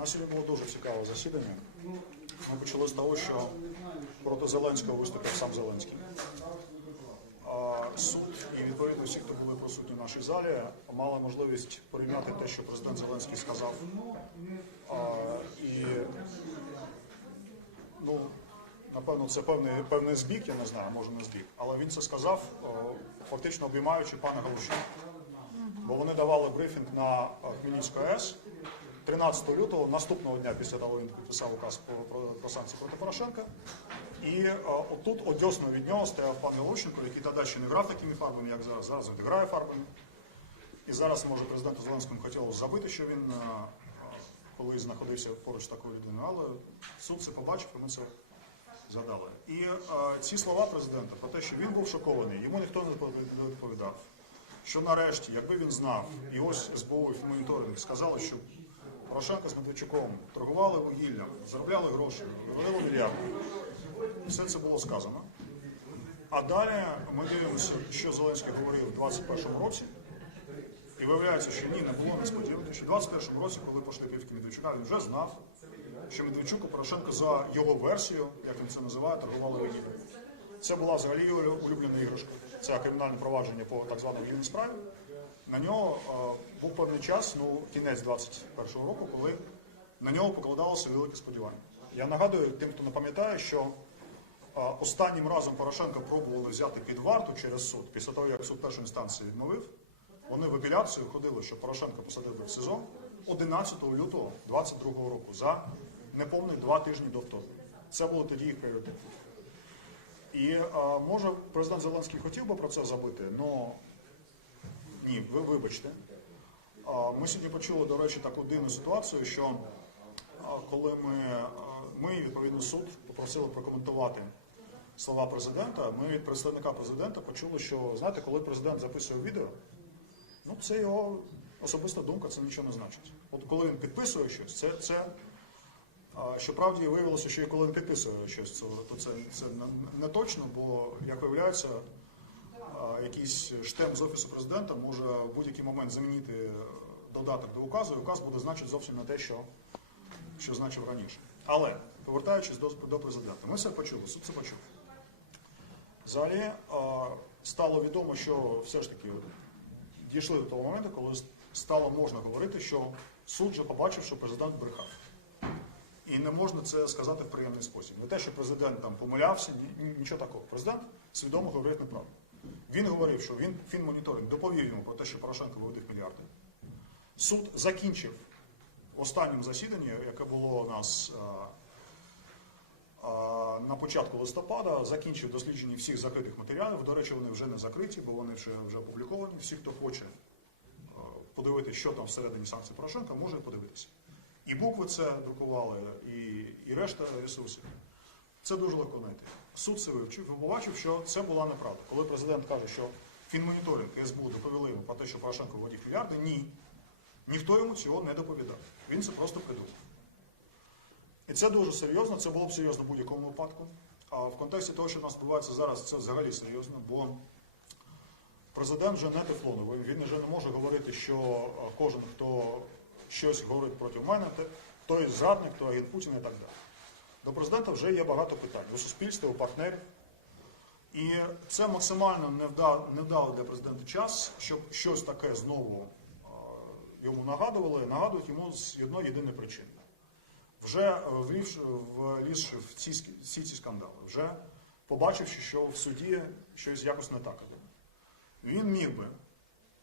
У нас сьогодні було дуже цікаве засідання. Ми почали з того, що проти Зеленського виступив сам Зеленський. Суд і відповідно всі, хто були присутні в нашій залі, мали можливість порівняти те, що президент Зеленський сказав. І ну, напевно, це певний, певний збіг, я не знаю, може не збіг, але він це сказав, фактично обіймаючи пана Галущенка. Бо вони давали брифінг на Хмельницьку АЕС 13 лютого, наступного дня після того він підписав указ про, про, про санкції проти Порошенка. І е, отут одясно від нього стояв пан Галущенко, який тоді ще не грав такими фарбами, як зараз. Зараз він грає фарбами. І зараз, може, президенту Зеленському хотілося забити, що він е, е, колись знаходився поруч з такою людиною, але суд це побачив, і ми це згадали. І е, ці слова президента про те, що він був шокований, йому ніхто не відповідав. Що нарешті, якби він знав, і ось СБУ і моніторинг сказали, що Порошенко з Медведчуком торгували вугіллям, заробляли гроші, вивели мільярди. Все це було сказано. А далі ми дивимося, що Зеленський говорив у 2021 році. І виявляється, що ні, не було несподівано, що в 21-му році, коли пішли півки Медведчука, він вже знав, що Медведчук і Порошенко за його версією, як він це називає, торгували вугіллям. Це була взагалі його улюблена іграшка. Це кримінальне провадження по так званій вільній справі. На нього е, був певний час, ну кінець 21-го року, коли на нього покладалося велике сподівання. Я нагадую тим, хто не пам'ятає, що е, останнім разом Порошенка пробували взяти під варту через суд, після того, як суд першої інстанції відмовив, вони в апеляцію ходили, що Порошенка посадили в СИЗО 11 лютого 22 року за неповних два тижні до вторгнення. Це було тоді їх пріоритет. І а, може президент Зеленський хотів би про це забити, але ні, ви вибачте. Ми сьогодні почули, до речі, таку дивну ситуацію, що коли ми, ми відповідно суд попросили прокоментувати слова президента, ми від представника президента почули, що знаєте, коли президент записує відео, ну це його особиста думка, це нічого не значить. От коли він підписує щось, це, це Щоправді виявилося, що і коли він підписує щось, то це, це не- точно, бо, як виявляється, якийсь штемп з офісу президента може в будь-який момент замінити е, додаток до указу, і указ буде значити зовсім не те, що, що значив раніше. Але повертаючись до, до президента, ми все почули, суд це почув. Взагалі стало відомо, що все ж таки дійшли до того моменту, коли стало можна говорити, що суд вже побачив, що президент брехав. І не можна це сказати в приємний спосіб. Не те, що президент там помилявся, ні, ні- нічого такого. Президент свідомо говорив неправду. Він говорив, що він фінмоніторинг доповів йому про те, що Порошенко виводив мільярди. Суд закінчив в останньому засіданні, яке було у нас а, а, на початку листопада, закінчив дослідження всіх закритих матеріалів. До речі, вони вже не закриті, бо вони вже, вже опубліковані. Всі, хто хоче а, подивитися, що там всередині санкцій Порошенка, може подивитися. І букви це друкували, і, і решта ресурсів. Це дуже легко знайти. Суд це вивчив і побачив, що це була неправда. Коли президент каже, що фінмоніторинг і СБУ доповіли йому про те, що Порошенко вводив мільярди, ні. Ніхто йому цього не доповідав. Він це просто придумав. І це дуже серйозно, це було б серйозно в будь-якому випадку. А в контексті того, що в нас відбувається зараз, це взагалі серйозно, бо президент вже не тефлоновий. Він вже не може говорити, що кожен, хто щось говорить проти мене, той зрадник, той агент Путіна і так далі. До президента вже є багато питань у суспільстві, у партнерів. І це максимально невда- невдалий для президента час, щоб щось таке знову а, йому нагадували, нагадують йому з одної єдиної причини. Вже е, влізши в ці, всі ці скандали, вже побачивши, що в суді щось якось не так. Він міг би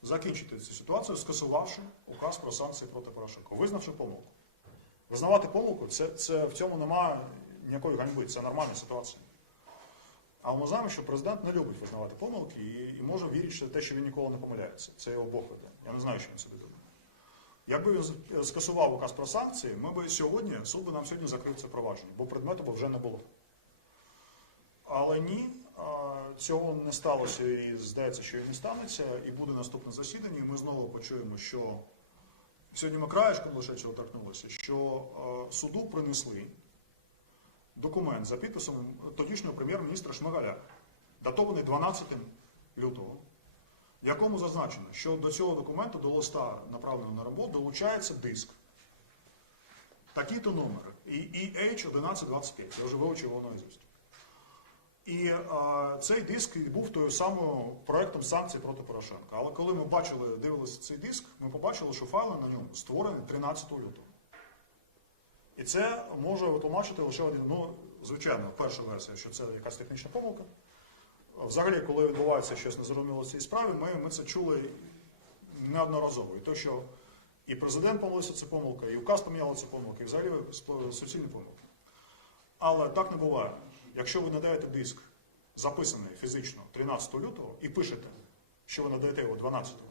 закінчити цю ситуацію, скасувавши указ про санкції проти Порошенка, визнавши помилку. Визнавати помилку, це, це в цьому немає ніякої ганьби, це нормальна ситуація. А ми знаємо, що президент не любить визнавати помилки і, і може вірити в те, що він ніколи не помиляється. Це його Бог веде. Я не знаю, що він собі думає. Якби він скасував указ про санкції, ми б сьогодні, суд би нам сьогодні закрив це провадження, бо предмету б вже не було. Але ні, цього не сталося і здається, що і не станеться, і буде наступне засідання, і ми знову почуємо, що сьогодні ми краєшком лише цього торкнулися, що суду принесли документ за підписом тодішнього прем'єр-міністра Шмигаля, датований 12 лютого, в якому зазначено, що до цього документу, до листа, направленого на роботу, долучається диск. такий-то номер, і EH1125, я вже вивчив воно ізусть. І е, цей диск був тою самою проектом санкцій проти Порошенка. Але коли ми бачили, дивилися цей диск, ми побачили, що файли на ньому створені 13 лютого. І це може витлумачити лише один. Ну, звичайно, перша версія, що це якась технічна помилка. Взагалі, коли відбувається щось незрозуміло в цій справі, ми, ми це чули неодноразово. І то, що і президент помилився, це помилка, і указ поміняли це помилка, і взагалі суцільні помилки. Але так не буває. Якщо ви надаєте диск, записаний фізично 13 лютого, і пишете, що ви надаєте його 12-го,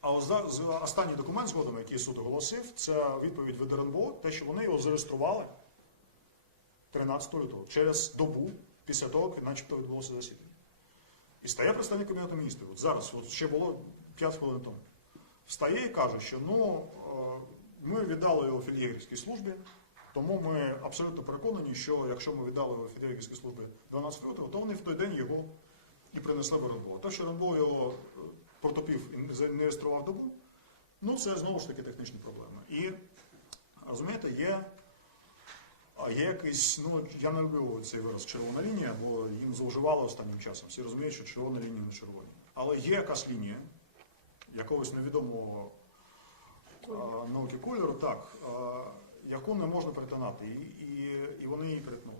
а останній документ згодом, який суд оголосив, це відповідь від РНБО, те, що вони його зареєстрували 13 лютого, через добу після того, як начебто відбулося засідання. І стає представник Кабінету міністрів. От зараз, от ще було 5 хвилин тому. Встає і каже, що ну, е, ми віддали його фельдєгерській службі, тому ми абсолютно переконані, що якщо ми віддали фельдєгерській службі 12 лютого, то вони в той день його і принесли в РНБО. Те, що РНБО його е, протопів і не реєстрував добу, ну це знову ж таки технічні проблеми. І розумієте, є, є якийсь, ну я не люблю цей вираз червона лінія, бо їм зловживали останнім часом. Всі розуміють, що червона лінія не червона. Але є якась лінія якогось невідомого а, науки кольору, так, а, яку не можна перетинати, і, і, і вони її перетнули.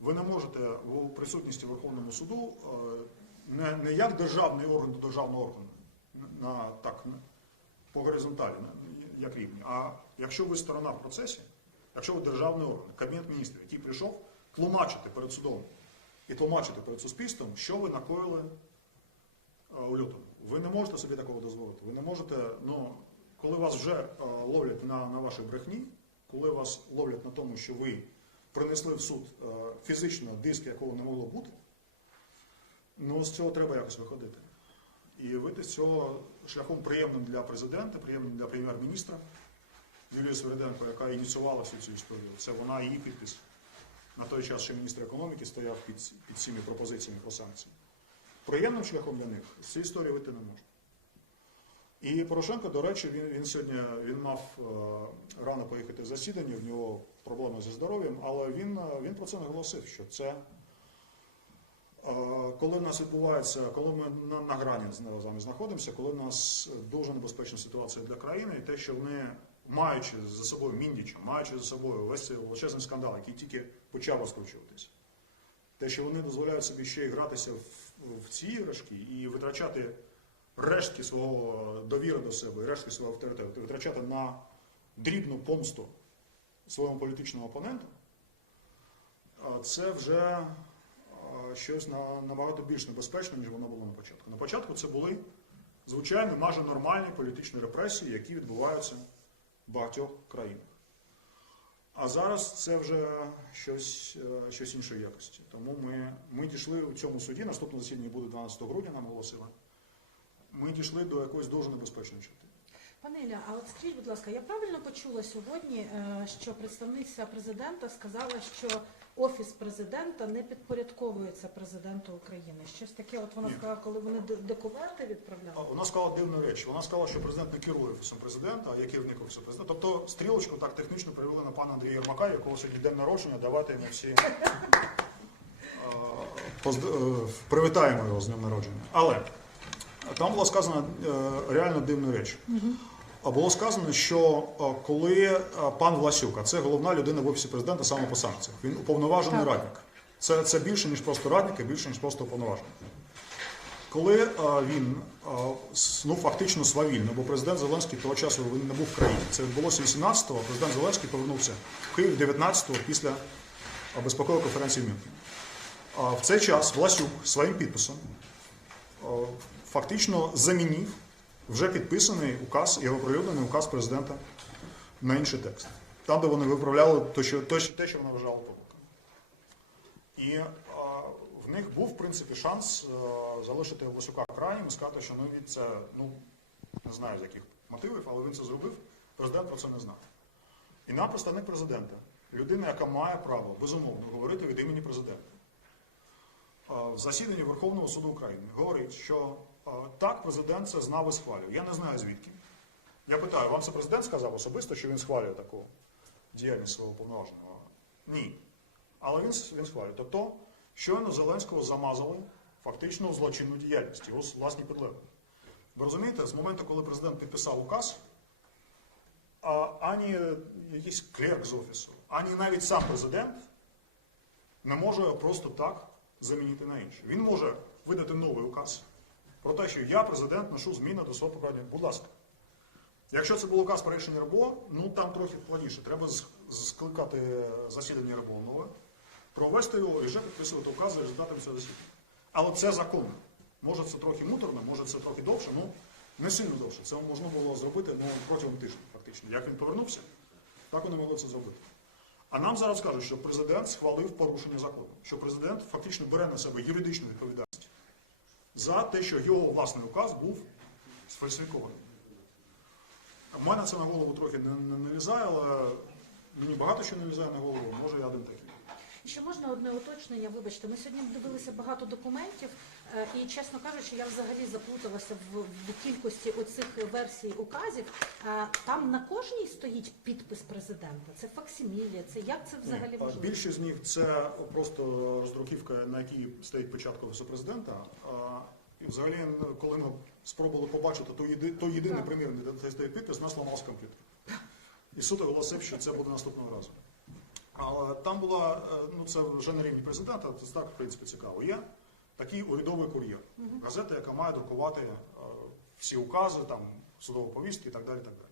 Ви не можете у присутності Верховному суду е, не, не як державний орган до державного органу, на, так, по горизонталі, як рівні, а якщо ви сторона в процесі, якщо ви державний орган, Кабінет міністрів, який прийшов тлумачити перед судом і тлумачити перед суспільством, що ви накоїли е, у лютому. Ви не можете собі такого дозволити. Ви не можете, ну, коли вас вже е, ловлять на, на вашій брехні, коли вас ловлять на тому, що ви принесли в суд е, фізично диск, якого не могло бути, ну з цього треба якось виходити. І вийти з цього шляхом приємним для президента, приємним для прем'єр-міністра Юлії Свериденко, яка ініціювала всю цю історію. Це вона її підпис. На той час ще міністр економіки стояв під, під цими пропозиціями по санкціям. Приємним шляхом для них з цієї історії вийти не можна. І Порошенко, до речі, він, він сьогодні він мав е, рано поїхати в засідання, в нього проблеми зі здоров'ям, але він, е, він про це наголосив, що це е, коли в нас відбувається, коли ми на, на грані з вами знаходимося, коли в нас дуже небезпечна ситуація для країни, і те, що вони, маючи за собою міндіча, маючи за собою весь цей величезний скандал, який тільки почав розкручуватися, те, що вони дозволяють собі ще й гратися в, в ці іграшки і витрачати рештки свого довіри до себе, і рештки свого авторитету, витрачати на дрібну помсту своєму політичному опоненту, це вже щось на- набагато більш небезпечне, ніж воно було на початку. На початку це були звичайні, майже нормальні політичні репресії, які відбуваються в багатьох країнах. А зараз це вже щось, е, щось іншої якості. Тому ми, ми дійшли у цьому суді, наступне засідання буде 12 грудня, нам оголосили. Ми дійшли до якоїсь дуже небезпечної черти. Пане Ілля, а от скажіть, будь ласка, я правильно почула сьогодні, е, що представниця президента сказала, що офіс президента не підпорядковується президенту України. Щось таке, от вона Ні. сказала, коли вони документи відправляли. А Вона сказала дивну річ. Вона сказала, що президент не керує офісом президента, а є керівник офісу президента. Тобто стрілочку так технічно перевели на пана Андрія Єрмака, якого сьогодні день народження, давайте йому всі е, привітаємо його з днем народження. Але там була сказана е, реально дивна річ. А Було сказано, що е, коли е, пан Власюк, а це головна людина в офісі президента саме по санкціях, він уповноважений Так. радник. Це, це більше, ніж просто радник, і більше, ніж просто уповноважений. Коли він ну фактично свавільно, бо президент Зеленський того часу він не був в країні. Це відбулося 18-го, президент Зеленський повернувся в Київ 19-го після безпекової конференції в Мюнхені. А в цей час Власюк своїм підписом фактично замінив вже підписаний указ, його оприлюднений указ президента на інший текст. Там, де вони виправляли те, що, те, що- вони вважали помилками. І е, в них був, в принципі, шанс е, залишити Власюка краєм і сказати, що ну, він це, ну, не знаю з яких мотивів, але він це зробив, президент про це не знав. І нам представник президента, людина, яка має право, безумовно, говорити від імені президента, е, в засіданні Верховного суду України говорить, що так, президент це знав і схвалював. Я не знаю звідки. Я питаю, вам це президент сказав особисто, що він схвалює таку діяльність свого повноваженого? Ні. Але він, він схвалює. Тобто, щойно Зеленського замазали фактично злочинну діяльність, його власні підлеглі. Ви розумієте, з моменту, коли президент підписав указ, а, ані якийсь клерк з офісу, ані навіть сам президент не може просто так замінити на інший. Він може видати новий указ про те, що я, президент, ношу зміни до свого попереднього. Будь ласка. Якщо це був указ про рішення РБО, ну там трохи складніше. Треба скликати засідання РБО нове, провести його і вже підписувати указ за результатами цього засідання. Але це законно. Може це трохи муторно, може це трохи довше, ну не сильно довше. Це можна було зробити ну, протягом тижня, фактично. Як він повернувся, так вони могли це зробити. А нам зараз кажуть, що президент схвалив порушення закону, що президент фактично бере на себе юридичну відповідальність за те, що його власний указ був сфальсифікований. У мене це на голову трохи не, не налізає, але мені багато що налізає на голову, може я один такий. Ще можна одне уточнення, вибачте, ми сьогодні дивилися багато документів, і, чесно кажучи, я взагалі заплуталася в, в кількості оцих версій указів. Е, Там на кожній стоїть підпис президента. Це факсимілія, це як це взагалі Ні, можливо? Більшість з них це просто роздруківка, на якій стоїть початок офісу президента. І взагалі, коли ми спробували побачити той, єди, той єдиний примірний, де де стоїть підпис, нас ламався комп'ютер. І суд оголосив, що це буде наступного разу. Але там була, е, ну це вже на рівні президента, це так, в принципі, цікаво. Є такий урядовий кур'єр, газета, яка має друкувати е, всі укази, там, судові повістки і так далі. так далі.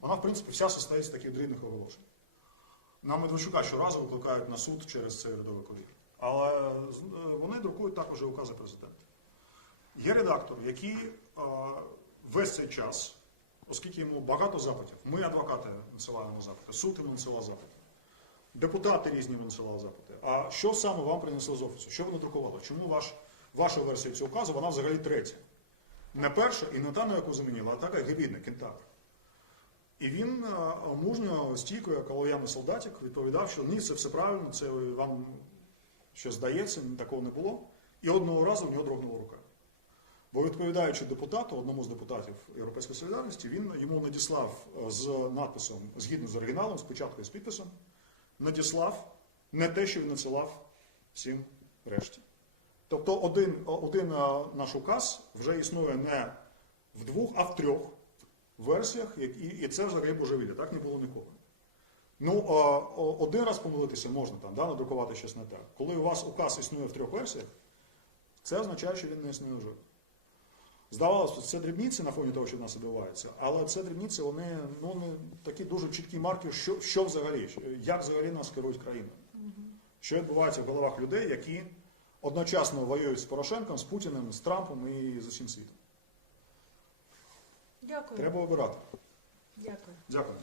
Вона, в принципі, вся состоїть з таких дрібних оголошень. На Медведчука щоразу викликають на суд через цей урядовий кур'єр. Але е, вони друкують також і укази президента. Є редактор, який е, весь цей час, оскільки йому багато запитів, ми, адвокати, надсилаємо запити, суд йому надсилав запити, депутати різні надсилали запити. А що саме вам принесли з офісу? Що вони друкували? Чому ваш, ваша версія цього указу, вона взагалі третя? Не перша і не та, на яку замінила, а така як гібридна, кентавр. І він е, мужньо, стійко, як олов'яний солдатик, відповідав, що ні, це все правильно, це вам що здається, такого не було. І одного разу в нього дрогнула рука. Бо відповідаючи депутату, одному з депутатів Європейської солідарності, він йому надіслав е, з надписом, згідно з оригіналом, спочатку з підписом, надіслав не те, що він надсилав всім решті. Тобто один, один е, наш указ вже існує не в двох, а в трьох версіях, які- і це взагалі божевілля, так не було ніколи. Ну, е, один раз помилитися можна там, да, надрукувати щось не так. Коли у вас указ існує в трьох версіях, це означає, що він не існує вже. Здавалося, що це дрібниці на фоні того, що в нас відбувається, але це дрібниці, вони ну, не такі дуже чіткі марки, що, що взагалі, як взагалі нас керують країною. Що відбувається в головах людей, які одночасно воюють з Порошенком, з Путіним, з Трампом і з усім світом. Дякую. Треба обирати. Дякую. Дякую. Дякую.